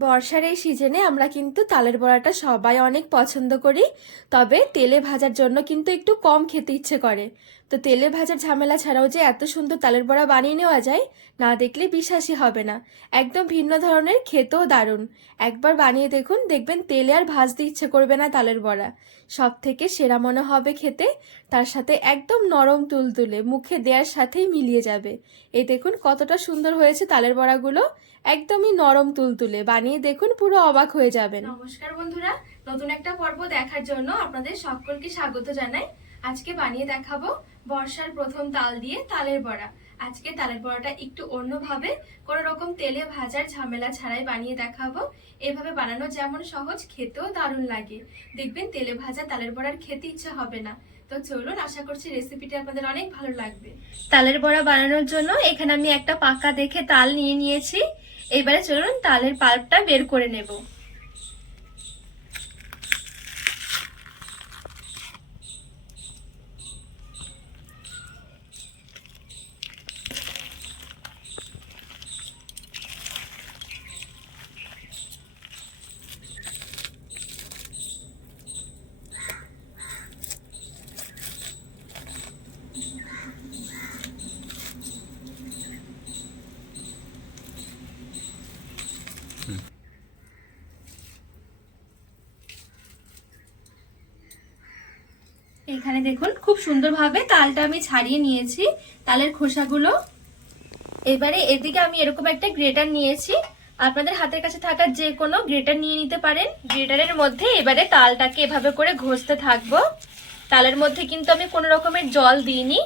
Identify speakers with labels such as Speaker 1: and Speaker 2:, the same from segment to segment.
Speaker 1: বর্ষার এই সিজনে আমরা কিন্তু তালের বড়াটা সবাই অনেক পছন্দ করি, তবে তেলে ভাজার জন্য কিন্তু একটু কম খেতে ইচ্ছে করে। তো তেলে ভাজার ঝামেলা ছাড়াও যে এত সুন্দর তালের বড়া বানিয়ে নেওয়া যায়, না দেখলে বিশ্বাসই হবে না। একদম ভিন্ন ধরনের, খেতেও দারুণ। একবার বানিয়ে দেখুন, দেখবেন তেলে আর ভাজতে ইচ্ছে করবে না তালের বড়া। সব থেকে সেরা মনে হবে খেতে, তার সাথে একদম নরম তুলতুলে, মুখে দেওয়ার সাথেই মিলিয়ে যাবে। এই দেখুন কতটা সুন্দর হয়েছে তালের বড়াগুলো। একদমই নরম তুলতুলে। বানিয়ে দেখুন, পুরো অবাক হয়ে যাবেন। নমস্কার বন্ধুরা, নতুন একটা পর্ব দেখার জন্য আপনাদের সকলকে স্বাগত জানাই। আজকে বানিয়ে দেখাবো বর্ষার প্রথম তাল দিয়ে তালের বড়া। আজকে তালের বড়াটা একটু অন্যভাবে, কোনো রকম তেলে ভাজার ঝামেলা ছাড়াই বানিয়ে দেখাবো। এভাবে বানানো যেমন সহজ, খেতেও দারুণ লাগে। দেখবেন, তেলে ভাজা তালের বড়ার খেতে ইচ্ছা হবে না। তো চলুন, আশা করছি রেসিপিটা আপনাদের অনেক ভালো লাগবে। তালের বড়া বানানোর জন্য এখানে আমি একটা পাকা দেখে তাল নিয়ে নিয়েছি। এবারে চলুন তালের পাল্পটা বের করে নেব। এখানে দেখুন, খুব সুন্দরভাবে তালটা আমি ছাড়িয়ে নিয়েছি, তালের খোসাগুলো। এবারে এদিকে আমি এরকম একটা গ্রেটার নিয়েছি। আপনাদের হাতের কাছে থাকা যে কোনো গ্রেটার নিয়ে নিতে পারেন। গ্রেটারের মধ্যে এবারে তালটাকে এভাবে করে ঘষতে থাকব। তালের মধ্যে কিন্তু আমি কোনো রকমের জল দিইনি।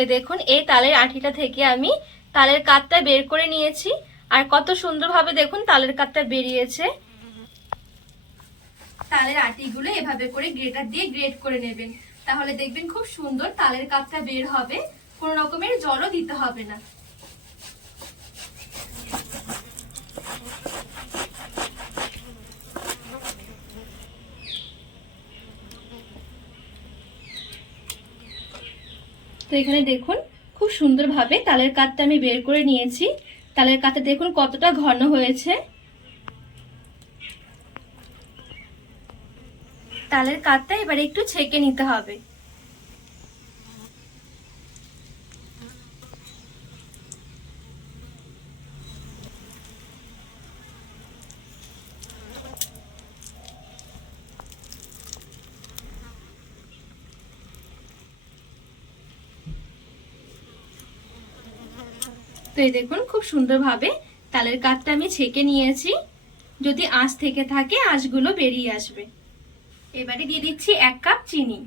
Speaker 1: এই দেখুন, এই তালের আঠিটা থেকে আমি তালের কাতটা বের করে নিয়েছি। আর কত সুন্দরভাবে দেখুন তালের কাতটা বেরিয়েছে। তালের আটিগুলো এভাবে করে গ্রেটার দিয়ে গ্রেট করে নেবেন। তাহলে দেখবেন খুব সুন্দর তালের কাতটা বের হবে। কোনো রকমের জলও দিতে হবে না। তো এখানে দেখুন, খুব সুন্দরভাবে তালের কাতটা আমি বের করে নিয়েছি। তালের কাতে দেখুন কতটা ঘন হয়েছে। তালের কাতটা এবারে একটু ছেঁকে নিতে হবে। তো এই দেখুন, খুব সুন্দরভাবে তালের কাঠটা আমি ছেঁকে নিয়েছি। যদি আঁশ থেকে থাকে, আঁশগুলো বেরিয়ে আসবে। এবারে দিয়ে দিচ্ছি এক কাপ চিনি।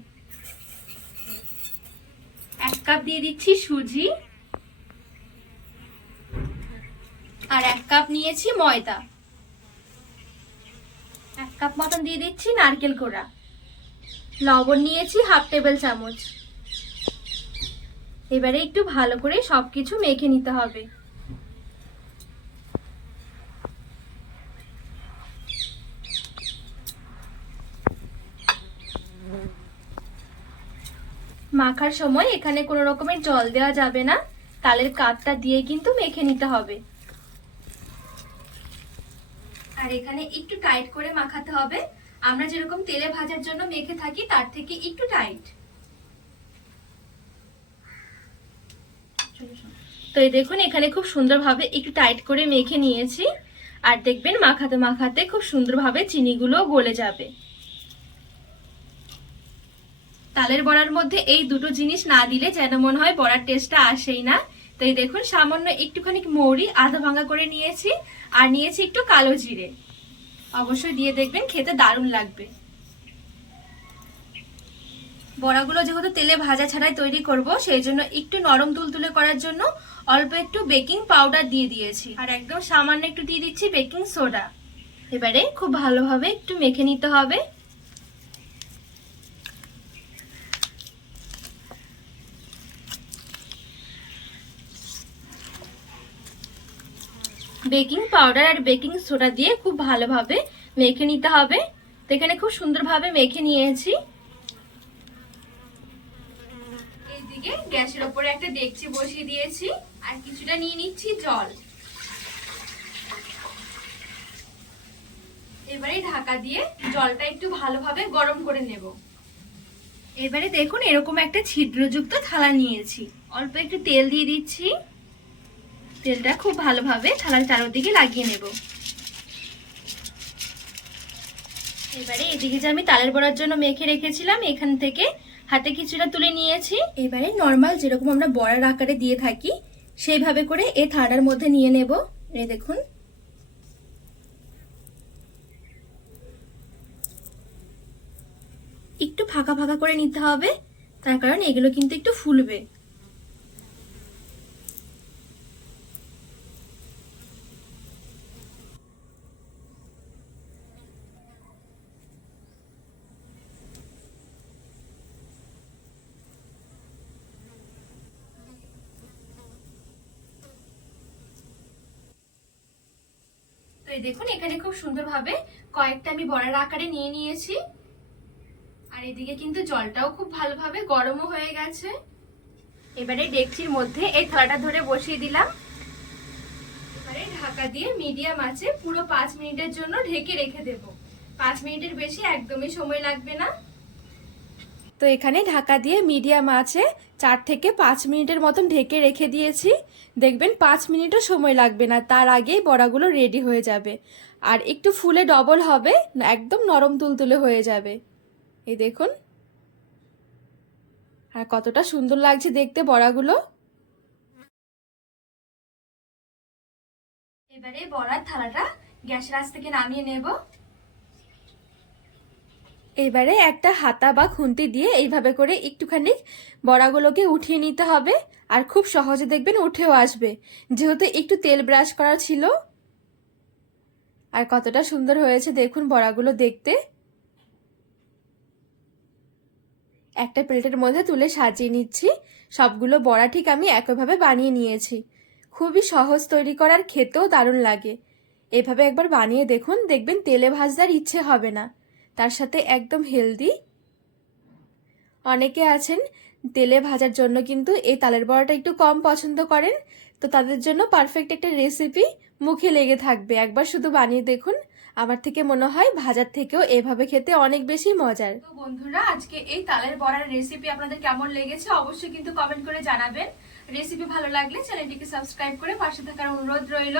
Speaker 1: এক কাপ দিয়ে দিচ্ছি সুজি। আর এক কাপ নিয়েছি ময়দা। এক কাপ মতন দিয়ে দিচ্ছি নারকেল কোড়া। লবণ নিয়েছি হাফ টেবিল চামচ। এবারে একটু ভালো করে সবকিছু মেখে নিতে হবে। মাখার সময় এখানে কোনো রকমের জল দেওয়া যাবে না। তালের কাঠটা দিয়ে কিন্তু মেখে নিতে হবে। আর এখানে একটু টাইট করে মাখাতে হবে। আমরা যেরকম তেলে ভাজার জন্য মেখে থাকি, তার থেকে একটু টাইট তো এই দেখুন, এখানে খুব সুন্দরভাবে একটু টাইট করে মেখে নিয়েছি। আর দেখবেন, মাখাতে মাখাতে খুব সুন্দরভাবে চিনিগুলো গলে যাবে। তালের বড়ার মধ্যে এই দুটো জিনিস না দিলে যেন মনে হয় বড়ার টেস্টটা আসেই না। তো এই দেখুন, সামান্য একটুখানি মৌরি আধা ভাঙা করে নিয়েছি। আর নিয়েছি একটু কালো জিরে। অবশ্যই দিয়ে দেখবেন, খেতে দারুণ লাগবে। বড়াগুলো যেহেতু তেলে ভাজা ছাড়াই তৈরি করব, সেই জন্য একটু নরম তুলতুলে করার জন্য অল্প একটু বেকিং পাউডার দিয়ে দিয়েছি। আর একদম সামান্য একটু দিয়ে দিচ্ছি বেকিং সোডা। এবারে খুব ভালোভাবে একটু মেখে নিতে হবে। বেকিং পাউডার আর বেকিং সোডা দিয়ে খুব ভালোভাবে মেখে নিতে হবে। তো এখানে খুব সুন্দরভাবে মেখে নিয়েছি। এইদিকে গ্যাসের ওপরে একটা ডেকচি বসিয়ে দিয়েছি আর কিছুটা নিয়ে নিচ্ছি জল। এবারে ঢাকা দিয়ে জলটা একটু ভালোভাবে গরম করে নেব। এবারে দেখুন, এরকম একটা ছিদ্রযুক্ত থালা নিয়েছি। অল্প একটু তেল দিয়ে দিচ্ছি। তেলটা খুব ভালোভাবে থালার চারদিকে লাগিয়ে নেব। এবারে এদিকে যে আমি তালের বড়ার জন্য মেখে রেখেছিলাম, এখান থেকে হাতে কিছুটা তুলে নিয়েছি। এবারে নর্মাল যেরকম আমরা বড়ার আকারে দিয়ে থাকি, সেইভাবে করে এ থাডার মধ্যে নিয়ে নেব। এ দেখুন। একটু ফাঁকা ফাঁকা করে নিতে হবে, তার কারণ এগুলো কিন্তু একটু ফুলবে। এই দেখুন, এখানে খুব সুন্দরভাবে কয়েকটা আমি বড়ার আকারে নিয়ে নিয়েছি। আর এদিকে কিন্তু জলটাও খুব ভালোভাবে গরমও হয়ে গেছে। এবারে ডেকচির মধ্যে এই থালাটা ধরে বসিয়ে দিলাম। এবারে ঢাকা দিয়ে মিডিয়াম আছে, পুরো পাঁচ মিনিটের জন্য ঢেকে রেখে দেব। পাঁচ মিনিটের বেশি একদমই সময় লাগবে না। তো এখানে ঢাকা দিয়ে মিডিয়াম আছে, চার থেকে পাঁচ মিনিটের মতন ঢেকে রেখে দিয়েছি। দেখবেন পাঁচ মিনিটও সময় লাগবে না, তার আগেই বড়াগুলো রেডি হয়ে যাবে। আর একটু ফুলে ডবল হবে একদম নরম তুলতুলে হয়ে যাবে। এই দেখুন। আর কতটা সুন্দর লাগছে দেখতে বড়াগুলো। এবারে বড়ার থালাটা গ্যাসের আঁচ থেকে নামিয়ে নেব। এবারে একটা হাতা বা খুন্তি দিয়ে এইভাবে করে একটুখানি বড়াগুলোকে উঠিয়ে নিতে হবে। আর খুব সহজে দেখবেন উঠেও আসবে। যেহেতু একটু তেল ব্রাশ করা ছিল। আর কতটা সুন্দর হয়েছে দেখুন বড়াগুলো দেখতে। একটা প্লেটের মধ্যে তুলে সাজিয়ে নিচ্ছি। সবগুলো বড়া ঠিক আমি একইভাবে বানিয়ে নিয়েছি। খুবই সহজ তৈরি করার খেতেও দারুণ লাগে। এভাবে একবার বানিয়ে দেখুন, দেখবেন তেলে ভাজদার ইচ্ছে হবে না। তার সাথে একদম হেলদি। অনেকে আছেন, তেলে ভাজার জন্য কিন্তু এই তালের বড়াটা একটু কম পছন্দ করেন। তো তাদের জন্য পারফেক্ট একটা রেসিপি মুখে লেগে থাকবে। একবার শুধু বানিয়ে দেখুন, আমার থেকে মনে হয় ভাজার থেকেও এভাবে খেতে অনেক বেশি মজার। তো বন্ধুরা, আজকে এই তালের বড়ার রেসিপি আপনাদের কেমন লেগেছে অবশ্যই কিন্তু কমেন্ট করে জানাবেন। রেসিপি ভালো লাগলে চ্যানেলটিকে সাবস্ক্রাইব করে পাশে থাকার অনুরোধ রইল।